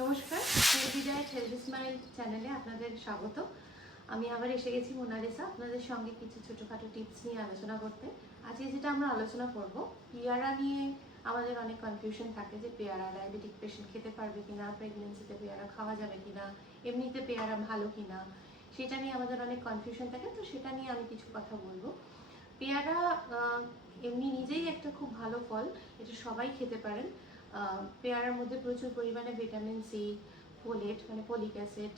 নমস্কার, healthy diet healthy smile চ্যানেলে আপনাদের স্বাগত। আমি আবার এসে গেছি মোনালিসা, আপনাদের সঙ্গে কিছু ছোটোখাটো টিপস নিয়ে আলোচনা করতে। আজকে যেটা আমরা আলোচনা করব, পেয়ারা নিয়ে আমাদের অনেক কনফিউশন থাকে যে পেয়ারা ডায়াবেটিক পেশেন্ট খেতে পারবে কিনা, প্রেগনেন্সিতে পেয়ারা খাওয়া যাবে কিনা, এমনিতে পেয়ারা ভালো কিনা, সেটা নিয়ে আমাদের অনেক কনফিউশন থাকে। তো সেটা নিয়ে আমি কিছু কথা বলবো। পেয়ারা এমনি নিজেই একটা খুব ভালো ফল, এটা সবাই খেতে পারেন। পেয়ারার মধ্যে প্রচুর পরিমাণে ভিটামিন সি, ফোলেট মানে ফলিক অ্যাসিড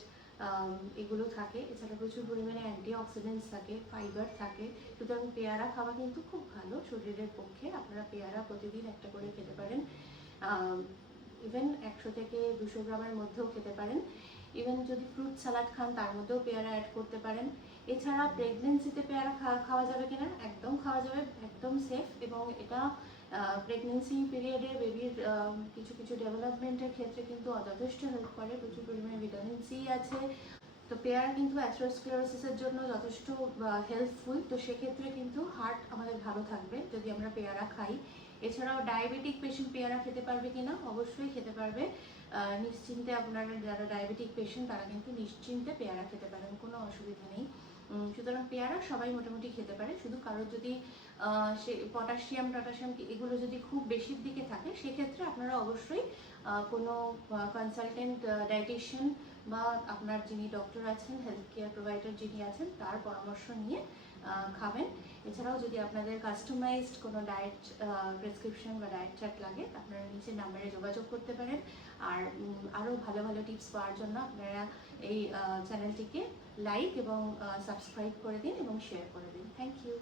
এগুলো থাকে। এছাড়া প্রচুর পরিমাণে অ্যান্টিঅক্সিডেন্টস থাকে, ফাইবার থাকে। সুতরাং পেয়ারা খাওয়া কিন্তু খুব ভালো শরীরের পক্ষে। আপনারা পেয়ারা প্রতিদিন একটা করে খেতে পারেন, ইভেন 100 থেকে 200 গ্রামের মধ্যেও খেতে পারেন। ইভেন যদি ফ্রুট সালাড খান তার মধ্যেও পেয়ারা অ্যাড করতে পারেন। এছাড়া প্রেগনেন্সিতে পেয়ারা খাওয়া যাবে কিনা, একদম খাওয়া যাবে, একদম সেফ। এবং এটা প্রেগনেন্সি পিরিয়ডে বেবির কিছু কিছু ডেভেলপমেন্টের ক্ষেত্রে কিন্তু যথেষ্ট হেল্প করে। প্রচুর পরিমাণে ভিটামিন সি আছে। তো পেয়ারা কিন্তু অ্যাথেরোস্ক্লেরোসিসের জন্য যথেষ্ট হেল্পফুল। তো সেক্ষেত্রে কিন্তু হার্ট আমাদের ভালো থাকবে যদি আমরা পেয়ারা খাই। এছাড়াও ডায়াবেটিক পেশেন্ট পেয়ারা খেতে পারবে কিনা, অবশ্যই খেতে পারবে। নিশ্চিন্তে আপনারা যারা ডায়াবেটিক পেশেন্ট তারা কিন্তু নিশ্চিন্তে পেয়ারা খেতে পারেন, কোনো অসুবিধা নেই। সুতরাং পেয়ারা সবাই মোটামুটি খেতে পারে। শুধু কারোর যদি সে পটাশিয়াম এগুলো যদি খুব বেশির দিকে থাকে, সেক্ষেত্রে আপনারা অবশ্যই কোনো কনসালটেন্ট ডায়েটিশিয়ান বা আপনার যিনি ডক্টর আছেন, হেলথ কেয়ার প্রোভাইডার যিনি আছেন, তার পরামর্শ নিয়ে খাবেন। এছাড়াও যদি আপনাদের কাস্টমাইজড কোনো ডায়েট প্রেসক্রিপশন বা ডায়েট চার্ট লাগে, আপনারা নিচের নাম্বারে যোগাযোগ করতে পারেন। আর আরও ভালো ভালো টিপস পাওয়ার জন্য আপনারা এই চ্যানেলটিকে লাইক এবং সাবস্ক্রাইব করে দিন এবং শেয়ার করে দিন। Thank you.